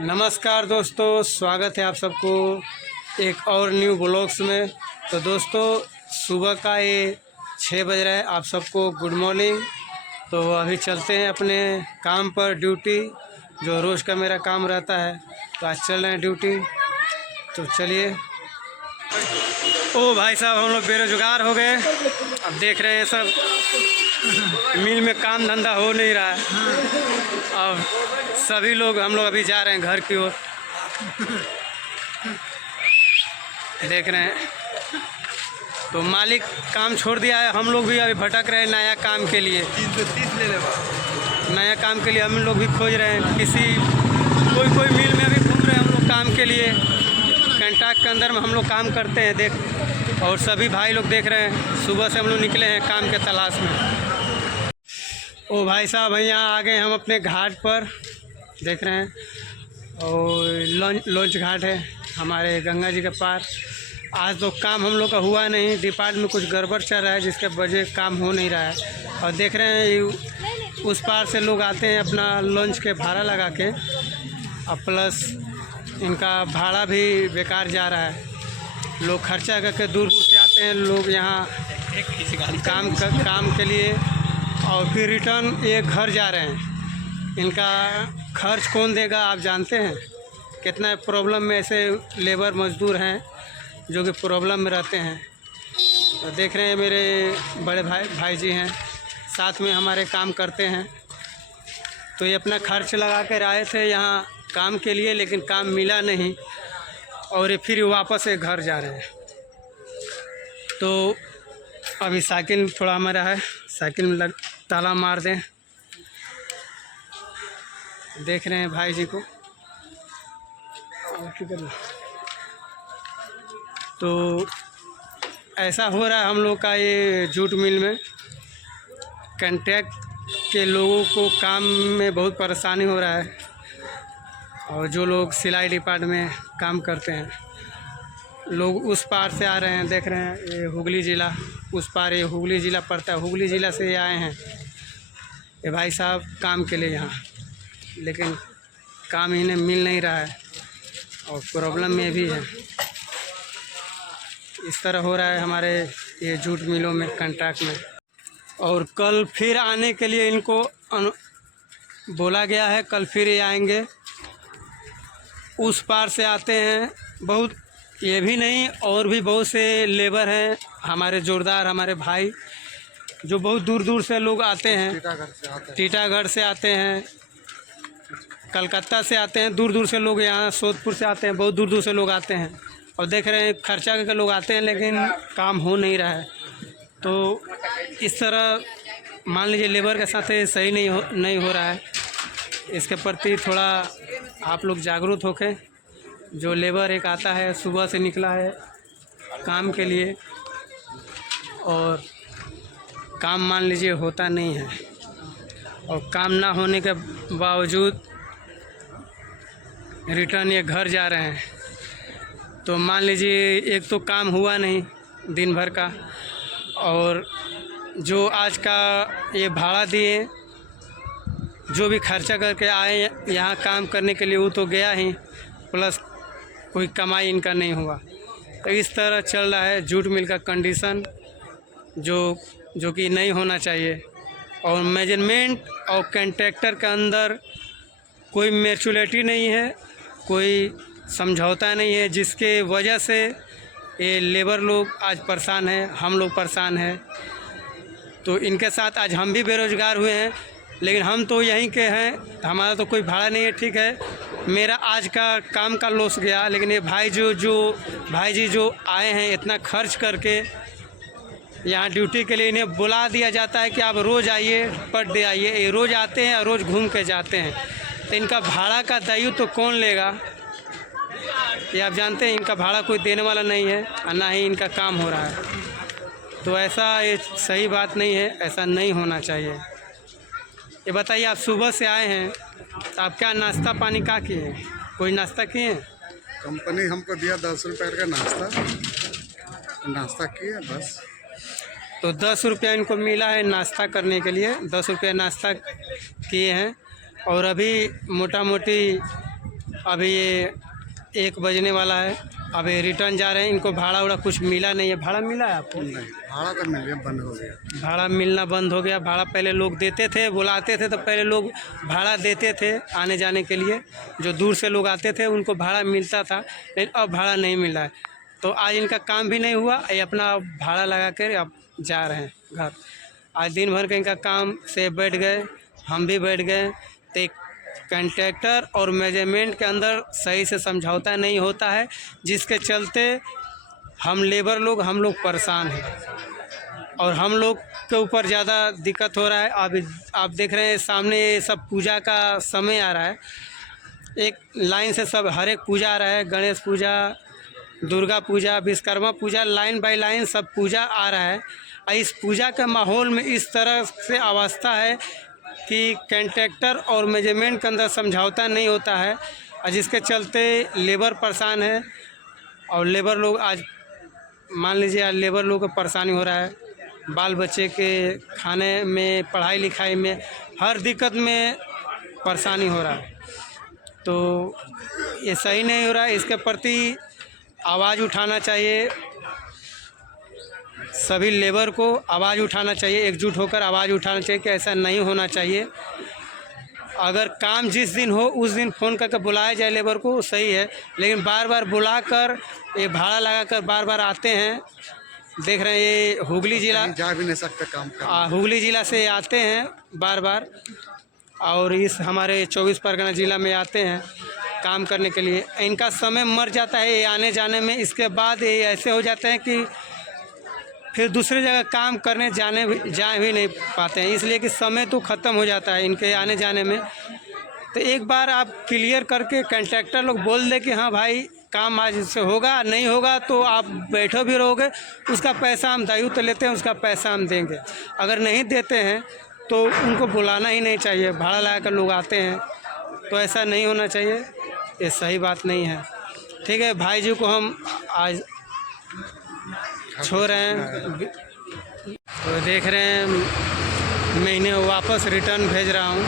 नमस्कार दोस्तों, स्वागत है आप सबको एक और न्यू ब्लॉग्स में। तो दोस्तों, सुबह का ये 6 बज रहा है। आप सबको गुड मॉर्निंग। तो अभी चलते हैं अपने काम पर, ड्यूटी जो रोज़ का मेरा काम रहता है। तो आज चल रहे हैं ड्यूटी। तो चलिए। ओ भाई साहब, हम लोग बेरोजगार हो गए। अब देख रहे हैं सब मिल में काम धंधा हो नहीं रहा है। अब सभी लोग हम लोग अभी जा रहे हैं घर की ओर। देख रहे हैं तो मालिक काम छोड़ दिया है, हम लोग भी अभी भटक रहे हैं नया काम के लिए। 330 ले ले। नया काम के लिए हम लोग भी खोज रहे हैं। कोई मिल में अभी घूम रहे हैं हम लोग काम के लिए। कंट्रैक्ट के अंदर में हम लोग काम करते हैं। और सभी भाई लोग देख रहे हैं, सुबह से हम लोग निकले हैं काम के तलाश में। ओ भाई साहब, यहाँ आ गए हम अपने घाट पर, देख रहे हैं। और लॉन्च घाट है हमारे गंगा जी के पार। आज तो काम हम लोग का हुआ नहीं, डिपार्टमेंट में कुछ गड़बड़ चल रहा है जिसके वजह काम हो नहीं रहा है। और देख रहे हैं उस पार से लोग आते हैं अपना लॉन्च के भाड़ा लगा के, और प्लस इनका भाड़ा भी बेकार जा रहा है। लोग खर्चा करके दूर दूर से आते हैं लोग यहाँ काम के लिए, और फिर रिटर्न ये घर जा रहे हैं। इनका खर्च कौन देगा, आप जानते हैं कितना प्रॉब्लम में ऐसे लेबर मजदूर हैं जो कि प्रॉब्लम में रहते हैं। तो देख रहे हैं मेरे बड़े भाई जी हैं, साथ में हमारे काम करते हैं। तो ये अपना खर्च लगा कर आए थे यहाँ काम के लिए, लेकिन काम मिला नहीं और ये फिर वापस से घर जा रहे हैं। तो अभी साइकिल थोड़ा हमारा है, साइकिल में ताला मार दें। देख रहे हैं भाई जी को। तो ऐसा हो रहा है हम लोग का ये जूट मिल में। कंट्रैक्ट के लोगों को काम में बहुत परेशानी हो रहा है। और जो लोग सिलाई डिपार्टमेंट में काम करते हैं, लोग उस पार से आ रहे हैं। देख रहे हैं ये हुगली ज़िला, उस पार ये हुगली ज़िला पड़ता है। हुगली ज़िला से ये आए हैं ये भाई साहब काम के लिए यहाँ, लेकिन काम इन्हें मिल नहीं रहा है और प्रॉब्लम में भी है। इस तरह हो रहा है हमारे ये जूट मिलों में, कंट्रैक्ट में। और कल फिर आने के लिए इनको बोला गया है, कल फिर ये आएंगे। उस पार से आते हैं बहुत, ये भी नहीं और भी बहुत से लेबर हैं हमारे जोरदार, हमारे भाई जो बहुत दूर दूर से लोग आते हैं। टीटागढ़ से आते हैं, कलकत्ता से आते हैं, दूर दूर से लोग यहाँ सोदपुर से आते हैं, बहुत दूर दूर से लोग आते हैं। और देख रहे हैं खर्चा करके लोग आते हैं, लेकिन काम हो नहीं रहा है। तो इस तरह मान लीजिए लेबर के साथ सही नहीं हो रहा है। इसके प्रति थोड़ा आप लोग जागरूक होके, जो लेबर एक आता है सुबह से निकला है काम के लिए और काम मान लीजिए होता नहीं है, और काम ना होने के बावजूद रिटर्न ये घर जा रहे हैं। तो मान लीजिए एक तो काम हुआ नहीं दिन भर का, और जो आज का ये भाड़ा दिए, जो भी खर्चा करके आए यहाँ काम करने के लिए, वो तो गया ही, प्लस कोई कमाई इनका नहीं हुआ। तो इस तरह चल रहा है जूट मिल का कंडीशन, जो कि नहीं होना चाहिए। और मैनेजमेंट और कॉन्ट्रैक्टर के अंदर कोई म्यूचुअलिटी नहीं है, कोई समझौता नहीं है, जिसके वजह से ये लेबर लोग आज परेशान हैं, हम लोग परेशान हैं। तो इनके साथ आज हम भी बेरोजगार हुए हैं, लेकिन हम तो यहीं के हैं, हमारा तो कोई भाड़ा नहीं है। ठीक है, मेरा आज का काम का लॉस गया, लेकिन ये भाई जी जो आए हैं इतना खर्च करके यहाँ ड्यूटी के लिए, इन्हें बुला दिया जाता है कि आप रोज़ आइए, पर डे आइए। ये रोज़ आते हैं और रोज़ घूम के जाते हैं। तो इनका भाड़ा का दायित्व तो कौन लेगा, ये आप जानते हैं। इनका भाड़ा कोई देने वाला नहीं है और ना ही इनका काम हो रहा है। तो ऐसा ये सही बात नहीं है, ऐसा नहीं होना चाहिए। ये बताइए, आप सुबह से आए हैं तो आप क्या नाश्ता पानी क्या किए हैं? कोई नाश्ता किए हैं? कंपनी हमको दिया 10 रुपये का नाश्ता किए बस। तो 10 रुपया इनको मिला है नाश्ता करने के लिए, 10 रुपया नाश्ता किए हैं। और अभी मोटा मोटी अभी ये 1 बजने वाला है, अभी रिटर्न जा रहे हैं। इनको भाड़ा उड़ा कुछ मिला नहीं है। भाड़ा मिला है आपको? नहीं, भाड़ा तो मिल गया, बंद हो गया। भाड़ा मिलना बंद हो गया। भाड़ा पहले लोग देते थे, बुलाते थे तो पहले लोग भाड़ा देते थे आने जाने के लिए। जो दूर से लोग आते थे उनको भाड़ा मिलता था, लेकिन अब भाड़ा नहीं मिल रहा है। तो आज इनका काम भी नहीं हुआ, ये अपना भाड़ा लगा कर अब जा रहे हैं घर। आज दिन भर का इनका काम से बैठ गए, हम भी बैठ गए। तो एक कंट्रैक्टर और मैनेजमेंट के अंदर सही से समझौता नहीं होता है, जिसके चलते हम लेबर लोग परेशान हैं और हम लोग के ऊपर ज़्यादा दिक्कत हो रहा है। आप देख रहे हैं सामने ये सब पूजा का समय आ रहा है। एक लाइन से सब हर एक पूजा आ रहा है, गणेश पूजा, दुर्गा पूजा, विश्वकर्मा पूजा, लाइन बाय लाइन सब पूजा आ रहा है। और इस पूजा के माहौल में इस तरह से अवस्था है कि कंट्रैक्टर और मैनेजमेंट के अंदर समझौता नहीं होता है, और जिसके चलते लेबर परेशान है। और लेबर लोग आज मान लीजिए आज लेबर लोग को परेशानी हो रहा है, बाल बच्चे के खाने में, पढ़ाई लिखाई में, हर दिक्कत में परेशानी हो रहा है। तो ये सही नहीं हो रहा है। इसके प्रति आवाज़ उठाना चाहिए, सभी लेबर को आवाज़ उठाना चाहिए, एकजुट होकर आवाज़ उठाना चाहिए कि ऐसा नहीं होना चाहिए। अगर काम जिस दिन हो उस दिन फ़ोन करके बुलाया जाए लेबर को, सही है, लेकिन बार बार बुलाकर ये भाड़ा लगाकर बार बार आते हैं। देख रहे हैं ये हुगली ज़िला, जा भी नहीं सकते काम कर। हुगली ज़िला से आते हैं बार बार, और इस हमारे 24 परगना ज़िला में आते हैं काम करने के लिए। इनका समय मर जाता है ये आने जाने में। इसके बाद ये ऐसे हो जाते हैं कि फिर दूसरी जगह काम करने जा भी नहीं पाते हैं, इसलिए कि समय तो ख़त्म हो जाता है इनके आने जाने में। तो एक बार आप क्लियर करके कंट्रैक्टर लोग बोल दे कि हाँ भाई काम आज से होगा, नहीं होगा तो आप बैठो भी रहोगे, उसका पैसा हम दायित्व लेते हैं, उसका पैसा हम देंगे। अगर नहीं देते हैं तो उनको बुलाना ही नहीं चाहिए। भाड़ा लगा कर लोग आते हैं, तो ऐसा नहीं होना चाहिए, ये सही बात नहीं है। ठीक है, भाई जी को हम आज छोड़ रहे हैं। तो देख रहे हैं मैं इन्हें वापस रिटर्न भेज रहा हूँ।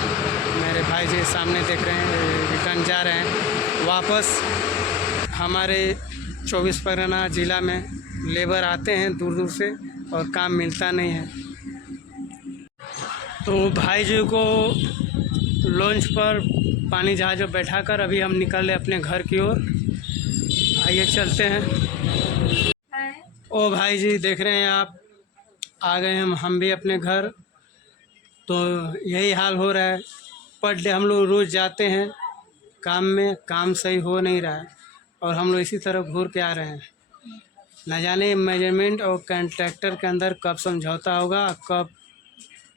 मेरे भाई जी सामने देख रहे हैं रिटर्न जा रहे हैं वापस। हमारे 24 परगना ज़िला में लेबर आते हैं दूर दूर से और काम मिलता नहीं है। तो भाई जी को लॉन्च पर पानी जहाज में बैठा कर अभी हम निकल रहे अपने घर की ओर। आइए चलते हैं। ओ भाई जी देख रहे हैं आप, आ गए हम भी अपने घर। तो यही हाल हो रहा है, पर डे हम लोग रोज़ जाते हैं काम में, काम सही हो नहीं रहा है और हम लोग इसी तरह घूर के आ रहे हैं। न जाने मैनेजमेंट और कॉन्ट्रैक्टर के अंदर कब समझौता होगा, कब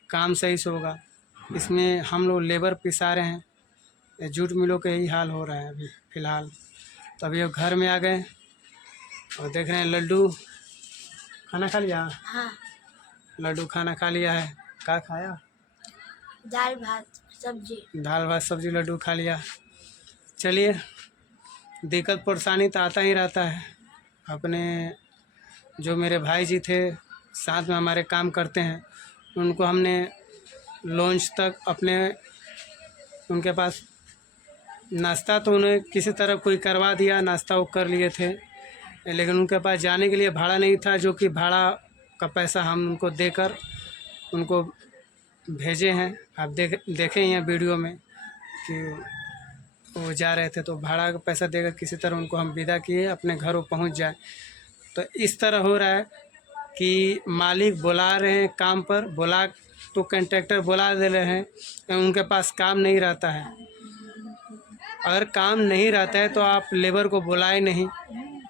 काम सही से होगा। इसमें हम लोग लेबर पिसा रहे हैं। जूट मिलों का यही हाल हो रहा है अभी फ़िलहाल। तो अभी घर में आ गए और देख रहे हैं लड्डू खाना खा लिया। हाँ, लड्डू खाना खा लिया है। क्या खाया? दाल भात सब्जी। दाल भात सब्जी लड्डू खा लिया। चलिए, दिक्कत परेशानी तो आता ही रहता है। अपने जो मेरे भाई जी थे साथ में हमारे काम करते हैं, उनको हमने लॉन्च तक अपने उनके पास नाश्ता तो उन्हें किसी तरह कोई करवा दिया, नाश्ता वो कर लिए थे, लेकिन उनके पास जाने के लिए भाड़ा नहीं था, जो कि भाड़ा का पैसा हम उनको देकर उनको भेजे हैं। आप देखें हैं वीडियो में कि वो जा रहे थे, तो भाड़ा का पैसा देकर किसी तरह उनको हम विदा किए, अपने घर वो पहुंच जाए। तो इस तरह हो रहा है कि मालिक बुला रहे हैं काम पर, बुला तो कंट्रैक्टर बुला दे रहे हैं, उनके पास काम नहीं रहता है। अगर काम नहीं रहता है तो आप लेबर को बुलाए नहीं।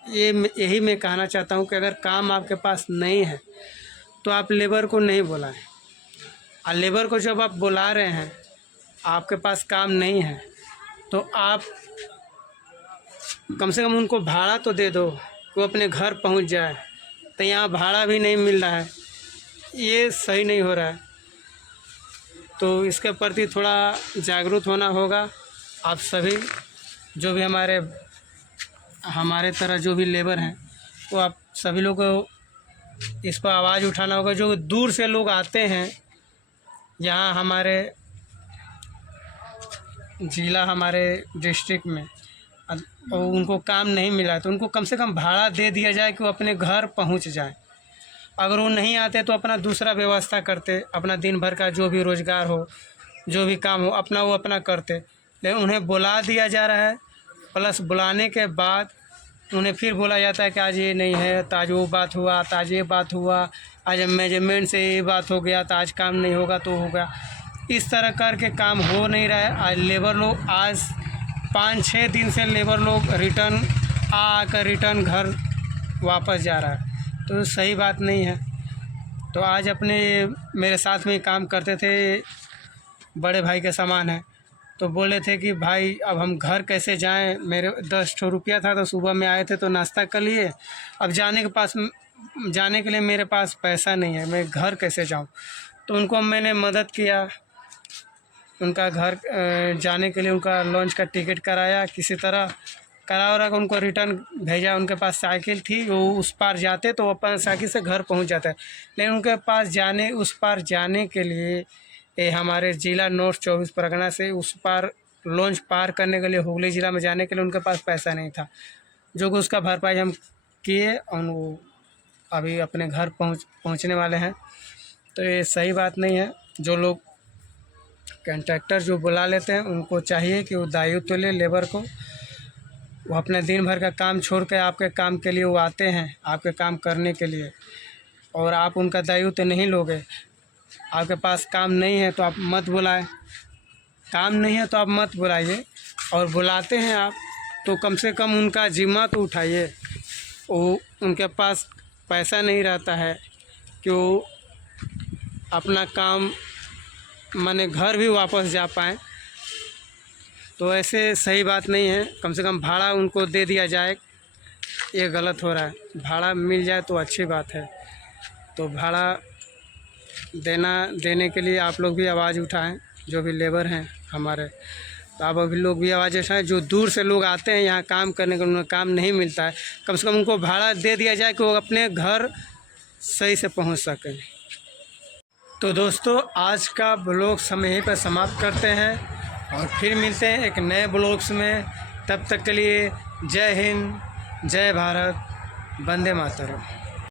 यही मैं कहना चाहता हूँ कि अगर काम आपके पास नहीं है तो आप लेबर को नहीं बुलाएं। और लेबर को जब आप बुला रहे हैं, आपके पास काम नहीं है, तो आप कम से कम उनको भाड़ा तो दे दो कि वो अपने घर पहुंच जाए। तो यहाँ भाड़ा भी नहीं मिल रहा है, ये सही नहीं हो रहा है। तो इसके प्रति थोड़ा जागरूक होना होगा। आप सभी जो भी हमारे तरह जो भी लेबर हैं, वो आप सभी लोग को इस पर आवाज़ उठाना होगा। जो दूर से लोग आते हैं यहाँ हमारे ज़िला, हमारे डिस्ट्रिक्ट में, और उनको काम नहीं मिला तो उनको कम से कम भाड़ा दे दिया जाए कि वो अपने घर पहुंच जाए। अगर वो नहीं आते तो अपना दूसरा व्यवस्था करते, अपना दिन भर का जो भी रोज़गार हो, जो भी काम हो अपना वो अपना करते। लेकिन उन्हें बुला दिया जा रहा है, प्लस बुलाने के बाद उन्हें फिर बोला जाता है कि आज ये नहीं है, तो आज वो बात हुआ, तो आज ये बात हुआ, आज मैनेजमेंट से ये बात हो गया, तो आज काम नहीं होगा तो होगा। इस तरह करके काम हो नहीं रहा है। आज लेबर लोग आज 5-6 दिन से लेबर लोग रिटर्न घर वापस जा रहा है, तो सही बात नहीं है। तो आज अपने मेरे साथ में काम करते थे, बड़े भाई के समान है, तो बोले थे कि भाई अब हम घर कैसे जाएं, मेरे 10 रुपया था तो सुबह में आए थे तो नाश्ता कर लिए, अब जाने के लिए मेरे पास पैसा नहीं है, मैं घर कैसे जाऊं। तो उनको मैंने मदद किया, उनका घर जाने के लिए उनका लॉन्च का टिकट कराया, किसी तरह करा कर उनको रिटर्न भेजा। उनके पास साइकिल थी, वो उस पार जाते तो अपन साइकिल से घर पहुंच जाता है, लेकिन उनके पास उस पार जाने के लिए ये हमारे ज़िला नॉर्थ 24 परगना से उस पार लॉन्च पार करने के लिए हुगली ज़िला में जाने के लिए उनके पास पैसा नहीं था, जो कि उसका भरपाई हम किए और वो अभी अपने घर पहुंचने वाले हैं। तो ये सही बात नहीं है। जो लोग कॉन्ट्रैक्टर जो बुला लेते हैं उनको चाहिए कि वो दायित्व तो ले लेबर को, वो अपने दिन भर का काम छोड़ के आपके काम के लिए वो आते हैं, आपके काम करने के लिए, और आप उनका दायित्व तो नहीं लोगे। आपके पास काम नहीं है तो आप मत बुलाएं, काम नहीं है तो आप मत बुलाइए, और बुलाते हैं आप तो कम से कम उनका जिम्मा तो उठाइए। वो उनके पास पैसा नहीं रहता है कि वो अपना काम माने घर भी वापस जा पाएँ, तो ऐसे सही बात नहीं है। कम से कम भाड़ा उनको दे दिया जाए, ये गलत हो रहा है। भाड़ा मिल जाए तो अच्छी बात है। तो भाड़ा देने के लिए आप लोग भी आवाज़ उठाएं, जो भी लेबर हैं हमारे, तो आप अभी लोग भी आवाज़ उठाएं। जो दूर से लोग आते हैं यहाँ काम करने के, उन्हें काम नहीं मिलता है, कम से कम उनको भाड़ा दे दिया जाए कि वो अपने घर सही से पहुँच सकें। तो दोस्तों आज का ब्लॉग हम यहीं पर समाप्त करते हैं और फिर मिलते हैं एक नए ब्लॉग्स में। तब तक के लिए जय हिंद, जय भारत, वंदे मातरम।